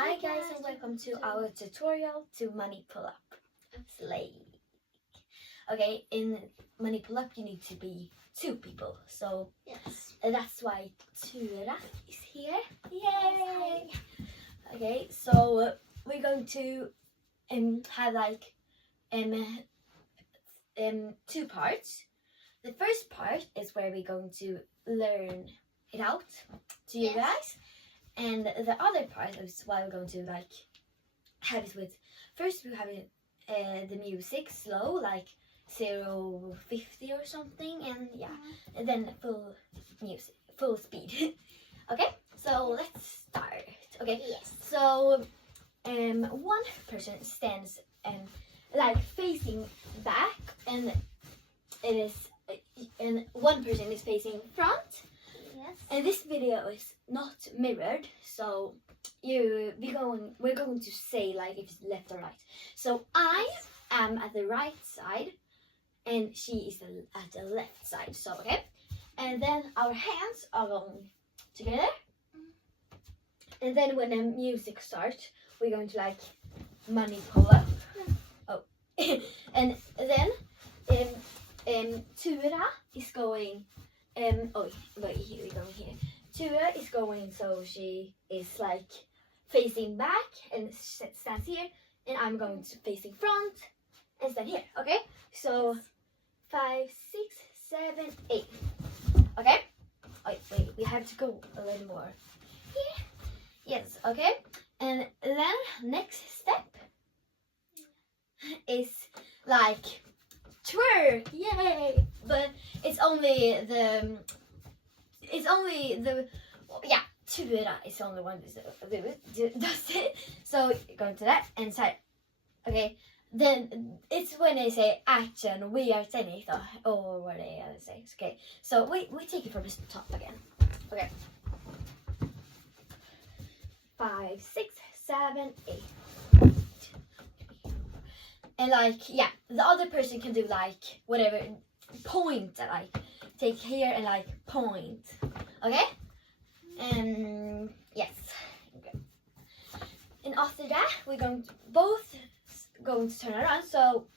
Hi guys and welcome to our tutorial to money pull up. Slay. Okay, in money pull up you need to be two people. So yes, that's why Tura is here. Yay! Okay, so we're going to have like two parts. The first part is where we're going to learn it out to you guys. And the other part is why we're going to like have it with, first we have it, the music slow, like 0-50 or something, and yeah, and then full music, full speed. Okay, so let's start. Okay, yes. So one person stands like facing back, and it is, and one person is facing front. Yes. And this video is not mirrored, so we're going to say like if it's left or right. So I am at the right side, and she is at the left side. So okay, and then our hands are going together, and then when the music starts, we're going to like money pull up. Oh, and then Tura is going. Oh wait, here we go. Here, Tura is going, so she is like facing back and stands here, and I'm going to facing front and stand here. Okay, so 5, 6, 7, 8. Okay. Wait, we have to go a little more. Here. Yes. Okay. And then next step is like twerk, yay! But it's only the yeah, Tura is the only one that does it. So go to that and start. Okay, then it's when they say action, we are saying it, or what they say. Okay, so we take it from the top again. Okay, 5, 6, 7, 8. And like, yeah, the other person can do like whatever, point, like take here and like point. Okay? And yes. Okay. And after that, we're both going to turn around. So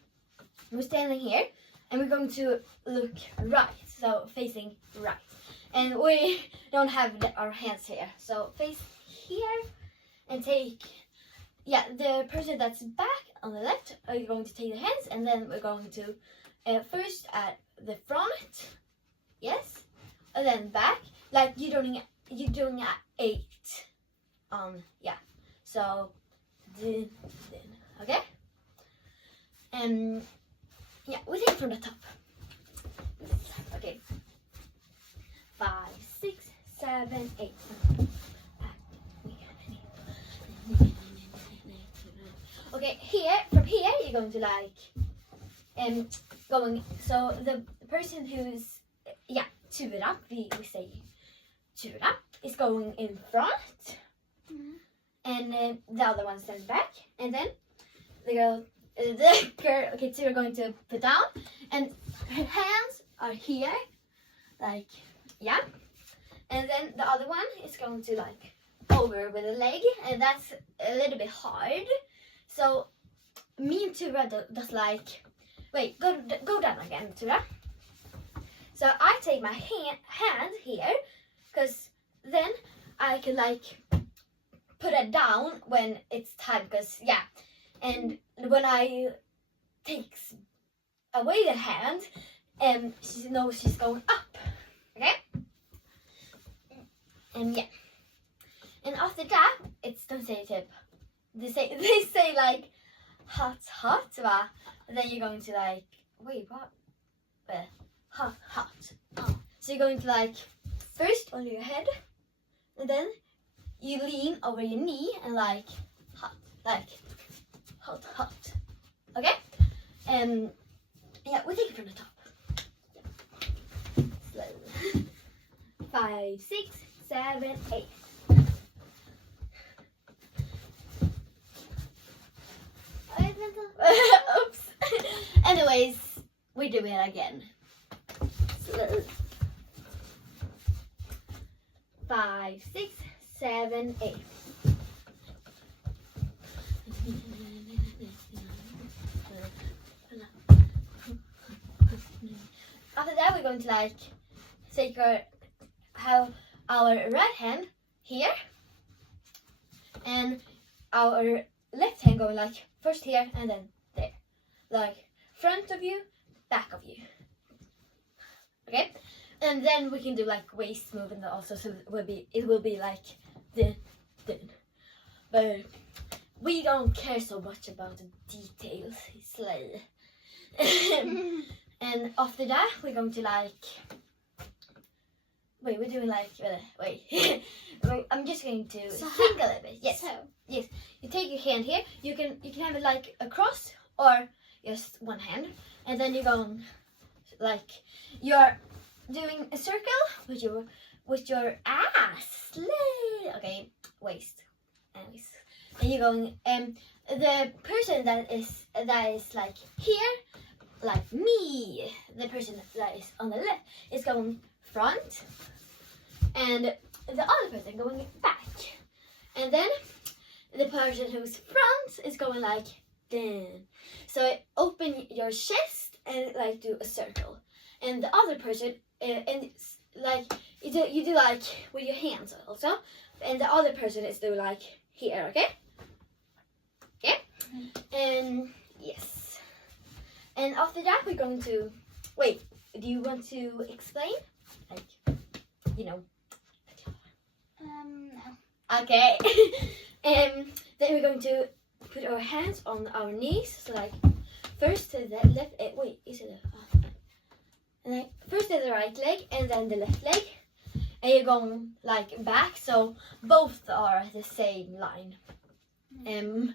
we're standing here and we're going to look right. So facing right. And we don't have our hands here. So face here and take, yeah, the person that's back on the left are going to take the hands, and then we're going to first at the front, yes, and then back, like you're doing at 8. Yeah. So then, okay, and yeah, we take it from the top. Okay. 5, 6, 7, 8. Okay, from here you're going to like going, so the person who's, yeah, Tura, we say Tura is going in front, and the other one stands back, and then the girl, okay, Tura going to put down, and her hands are here, like, yeah, and then the other one is going to like over with a leg, and that's a little bit hard. So me and Tura does like, wait, go down again, Tura. So I take my hand here, because then I can like put it down when it's time, because yeah, and when I takes away the hand, she knows she's going up, okay? And yeah, and after that, it's don't say tip. They say like hot, va? And then you're going to like, wait, what? Hot. Oh. So you're going to like first on your head, and then you lean over your knee and like hot, hot. Okay? And yeah, we take it from the top. Slow. 5, 6, 7, 8. Oops. Anyways, we do it again. 5, 6, 7, 8. that, we're going to like take our right hand here, and our left hand going like first here and then there, like front of you, back of you. Okay, and then we can do like waist movement also, so it will be like the, but we don't care so much about the details. It's like and after that we're going to like we're doing like I'm just going to think a little bit. Yes. Yes. You take your hand here. You can have it like across or just one hand, and then you're going like you're doing a circle with your ass. Okay, waist. And you're going the person that is like here, like me, the person that is on the left is going front, and the other person going back, and then the person who's front is going like then. So open your chest and like do a circle, and the other person and like you do like with your hands also, and the other person is do like here. Okay. Okay. And yes. And after that, we're going to wait. Do you want to explain? Like, you know. No. Okay. Then we're going to put our hands on our knees. So like, first to the left. Wait, is it? And like first to the right leg, and then the left leg, and you're going like back. So both are the same line. And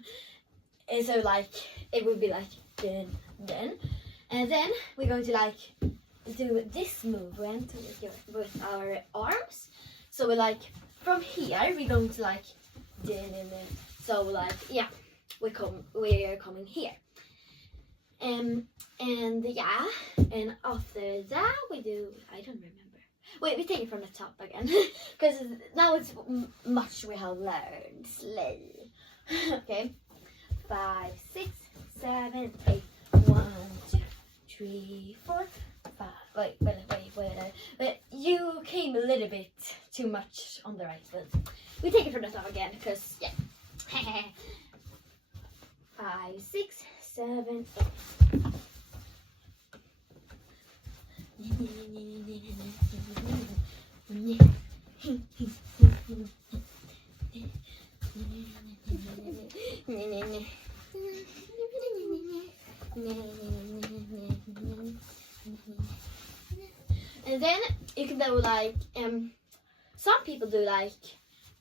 so like it would be like then, and then we're going to like do this movement with our arms. So we're like from here we're going to like then. So like yeah, we're coming here. And yeah, and after that we do, I don't remember. Wait, we take it from the top again because now it's much we have learned. Slay. Okay, 5, 6, 7, 8. 1, 2, 3, 4, 5. Wait. You came a little bit too much on the right, but we take it from the top again because yeah. 5, 6, 7, 8. And then you can do like some people do like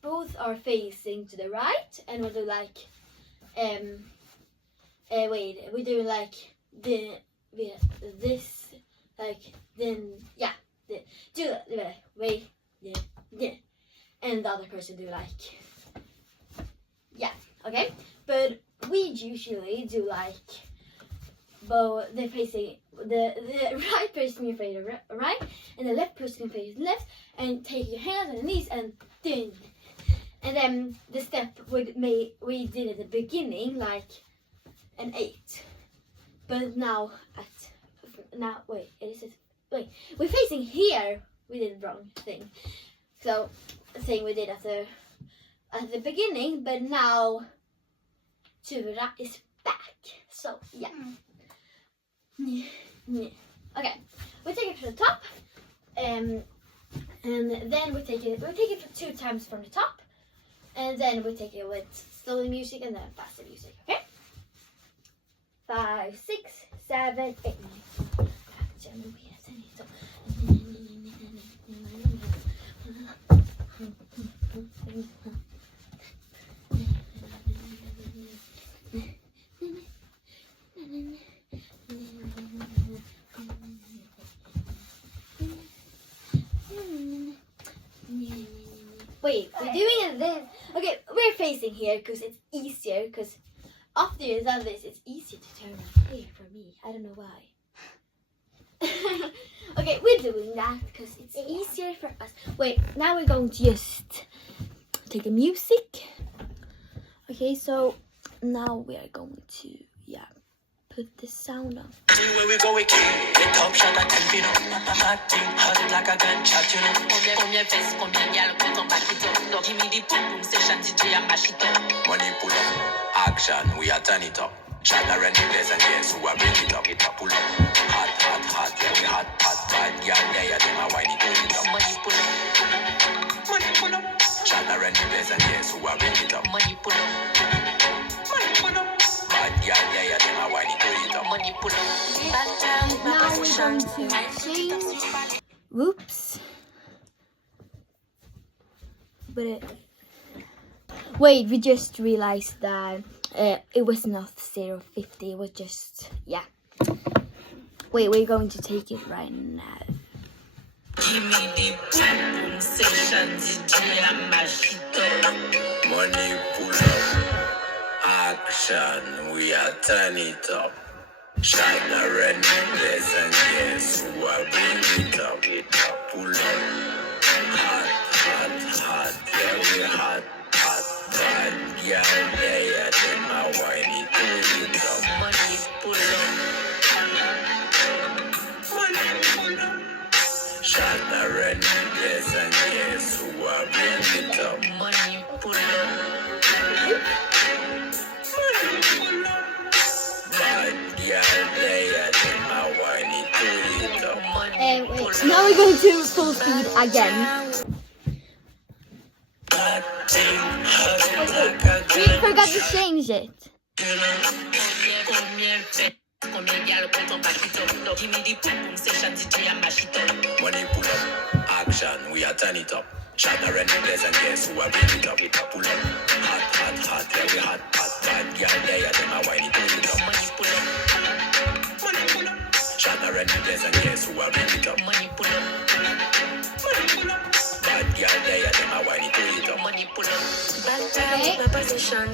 both are facing to the right, and we'll do like we do like this like then yeah do wait yeah, and the other person do like yeah. Okay, but we usually do like both the facing the right person you face right, and the left person you face left, and take your hands on the knees and then. And then the step we did at the beginning like an 8, but now we're facing here. We did the wrong thing. So the thing we did at the beginning, but now Tura is back. So yeah. Okay, we take it from the top, and then we take it 2 times from the top, and then we take it with slow music and then faster music. Okay. 5, 6, 7, 8. Wait, we're doing it then. Okay, we're facing here because it's easier. Because after you've done this, it's easier to turn my hair for me. I don't know why. Okay, we're doing that because it's easier for us. Wait, now we're going to just take the music. Okay, so now we are going to put the sound on. Where we go, we kill. The top shot and keep it up. Hot thing, hot like a gunshot, you know. Combien fesse, combien y'all content back it up. Give me the boom boom session, DJ and mash it up. Money pull up, action, we are turn it up. Shot around the place and yes, who are bring it up, pull up. Hot, hot, hot, yeah we hot, hot, hot. Yeah, yeah, them a whine it, pull it up. Money pull up, money pull up. Shot around the place and yes, who are bring it up. Money pull up, money pull up. Yeah, yeah, them a whine it, pull it up. Money pull up. Now we're going to change. Whoops. But wait, we just realized that it was not 050. It was just, yeah. Wait, we're going to take it right now. Give me the boom session, DJ and mash it up. Money pull up, action, we are turn it up. Shine a red necklace and yes, who are bring it up, pull up. Hot, hot, hot, yeah we hot, hot, hot, yeah, yeah, them a whine it, pull it up. Money pull up, money pull up. Shine a red necklace and yes, who are bring it up. Money pull up, money pull up. Now we're going to full speed again. We forgot to change it. Money pull up, action, we are turn it up. Shot around the place and guess who are bring it up, pull up. Hot, hot, hot, yeah we hot, hot, hot. Yeah, yeah, them a whine it, pull it up. Money pull up, money pull up. Shot around the place and guess who are bring it up. Money pull up, money pull up. Bad girl, yeah, them a whine it, pull it up. Money pull up. Bad position.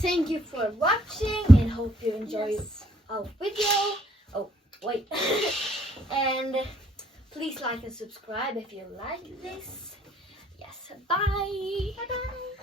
Thank you for watching and hope you enjoy our video. Oh, wait. And please like and subscribe if you like this. Yes, bye. Bye-bye.